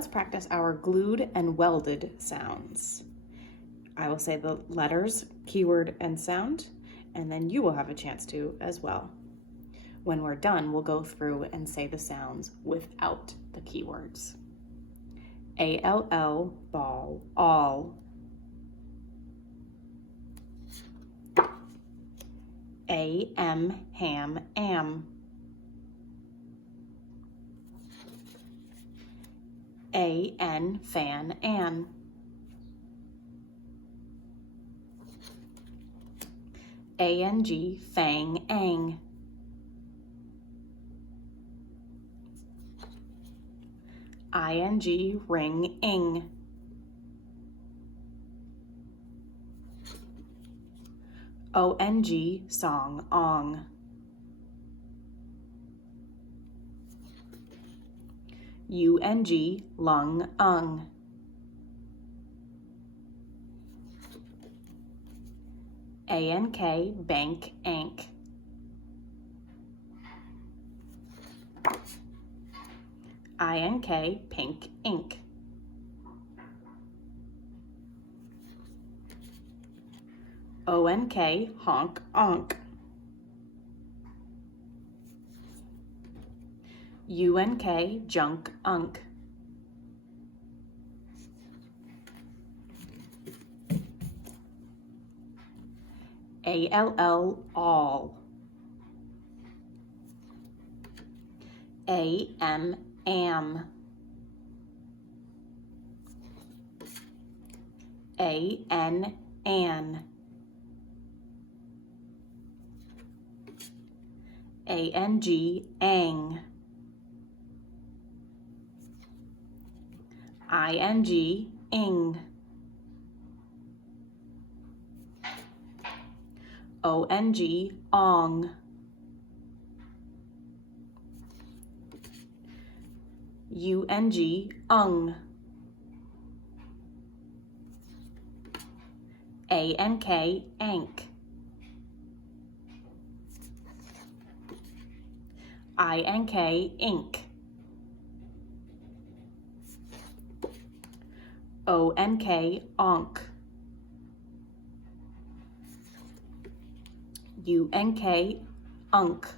let's practice our glued and welded sounds. I will say the letters, keyword, and sound, and then you will have a chance to as well. When we're done, we'll go through and say the sounds without the keywords. A-L-L, ball, all. A-M, ham, am. A-N, fan, an. A-N-G, fang, ang. I-N-G, ring, ing. O-N-G, song, ong. U-N-G, lung, ung. A-N-K, bank, ank. I-N-K, pink, ink. O-N-K, honk, onk. U-N-K, junk, unk. A-L-L, all. A-M, am. A-N, an. A-N-G, ang. I-N-G, ing. O-N-G, ong. U-N-G, ung. A-N-K, ank. I-N-K, ink. O-N-K, onk. U-N-K, unk.